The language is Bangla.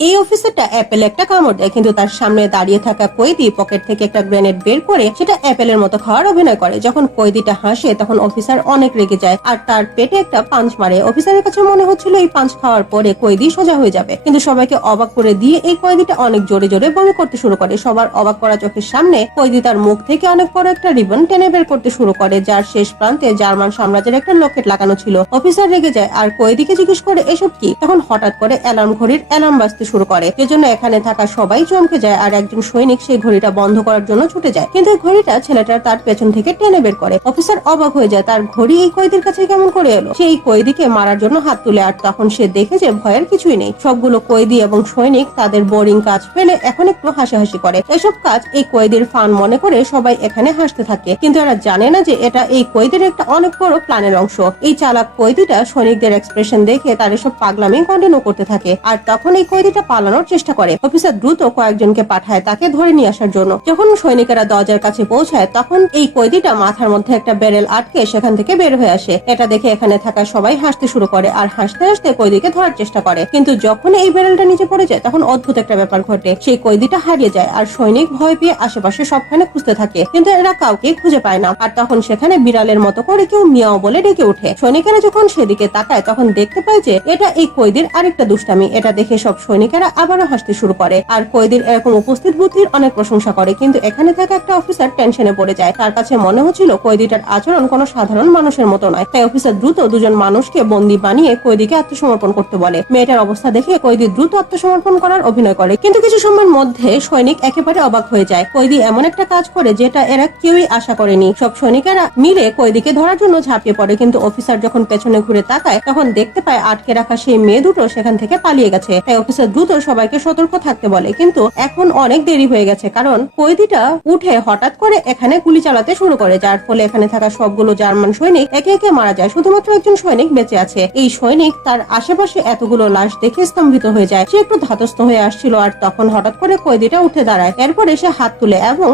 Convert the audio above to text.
এই অফিসারটা অ্যাপেল একটা কামড় দেয়, কিন্তু তার সামনে দাঁড়িয়ে থাকা কয়েদি পকেট থেকে একটা গ্রেনেড বের করে সেটা অ্যাপেলের মতো খাওয়ার অভিনয় করে। যখন কয়েদিটা হাসে, তখন অফিসার অনেক রেগে যায় আর তার পেটে একটা পাঞ্চ মারে। অফিসারের কাছে মনে হচ্ছিল এই পাঞ্চ খাওয়ার পরে কয়েদি সোজা হয়ে যাবে। কিন্তু সবাইকে অবাক করে দিয়ে এই কয়েদিটা অনেক জোরে জোরে বমি করতে শুরু করে। সবার অবাক করা চোখের সামনে কয়েদি তার মুখ থেকে অনেক বড় একটা রিবন টেনে বের করতে শুরু করে, যার শেষ প্রান্তে জার্মান সাম্রাজ্যের একটা লকেট লাগানো ছিল। অফিসার রেগে যায় আর কয়েদিকে জিজ্ঞেস করে, এসব কি? তখন হঠাৎ করে অ্যালার্ম ঘড়ির অ্যালার্ম বাজতে শুরু করে। যেজন্য এখানে থাকা সবাই চমকে যায় আর একজন সৈনিক সেই ঘড়িটা বন্ধ করার জন্য ছুটে যায়। কিন্তু ঘড়িটা ছেলেটা তার পেছন থেকে টেনে বের করে। অফিসার অবাক হয়ে যায়, তার ঘড়ি এই কয়েদির কাছে কেমন করে এলো? সে এই কয়েদিকে মারার জন্য হাত তুলে আর তখন সে দেখে যে ভয়ের কিছুই নেই। সবগুলো কয়েদি এবং সৈনিক তাদের বোরিং কাজ ফেলে এখন একটু হাসাহাসি করে। এসব কাজ এই কয়েদির ফান মনে করে সবাই এখানে হাসতে থাকে। কিন্তু এরা জানে না যে এটা এই কয়েদির একটা অনেক বড় প্ল্যানের অংশ। এই চালাক কয়েদিটা সৈনিকদের এক্সপ্রেশন দেখে তার এসব পাগলামি কন্টিনিউ করতে থাকে। আর তখন এই কয়েদিটা পালানোর চেষ্টা করে। অফিসার দ্রুত কয়েকজনকে পাঠায় তাকে ধরে নিয়ে আসার জন্য। যখন সৈনিকেরা দরজার কাছে পৌঁছায়, তখন এই কয়েদিটা মাথার মধ্যে একটা বেরেল আটকে সেখান থেকে বের হয়ে আসে। এটা দেখে এখানে থাকা সবাই হাসতে শুরু করে আর হাসতে হাসতে কয়েদিকে ধরার চেষ্টা করে। কিন্তু যখন এই বেরেলটা নিচে পড়ে যায়, তখন অদ্ভুত একটা ব্যাপার ঘটে। সেই কয়েদিটা হারিয়ে যায় আর সৈনিক ভয় পেয়ে আশেপাশে সবখানে খুঁজতে থাকে। কিন্তু এরা কাউকে খুঁজে পায় না। আর তখন সেখানে বিড়ালের মতো করে কেউ মিয়াও বলে ডেকে ওঠে। সৈনিকেরা যখন সেদিকে তাকায়, তখন দেখতে পায় যে এটা এই কয়েদির আরেকটা দুষ্টামি। এটা দেখে সব সৈনিকেরা আবারও হাসতে শুরু করে। আর কয়েদির এরকম উপস্থিত বুদ্ধির অনেক প্রশংসা করে, কিন্তু এখানে থাকা একটা অফিসার টেনশনে পড়ে যায়। তার কাছে মনে হচ্ছিল কয়েদিটার আচরণ কোনো সাধারণ মানুষের মতো নয়। তাই অফিসার দ্রুত দুজন মানুষকে বন্দি বানিয়ে কয়েদিকে আত্মসমর্পণ করতে বলে। মেয়েটার অবস্থা দেখে কয়েদি দ্রুত আত্মসমর্পণ করার অভিনয় করে। কিন্তু কিছু সময়ের মধ্যে সৈনিক একেবারে অবাক হয়ে যায়। কয়েদি এমন একটা কাজ করে যেটা এরা কেউই আশা করেনি। সব সৈনিকেরা মিলে কয়েদিকে ধরার জন্য ঝাঁপিয়ে পড়ে, কিন্তু অফিসার যখন পেছনে ঘুরে তাকায়, তখন দেখতে পায় আটকে রাখা সেই মেয়ে দুটো সেখান থেকে পালিয়ে গেছে। তাই অফিসার দ্রুত সবাইকে সতর্ক থাকতে বলে। কিন্তু এখন অনেক দেরি হয়ে গেছে, কারণ কয়েদিটা উঠে হঠাৎ করে এখানে গুলি চালাতে শুরু করে, যার ফলে এখানে থাকা সবগুলো জার্মান সৈনিক একে একে মারা যায়। শুধুমাত্র একজন সৈনিক বেঁচে আছে। এই সৈনিক তার আশেপাশে এতগুলো লাশ দেখে স্তম্ভিত হয়ে যায়। সে একটু ধাতস্থ হয়ে আসছিল, আর তখন হঠাৎ করে কয়েদিটা উঠে দাঁড়ায়। এরপর এসে হাত তুলে এবং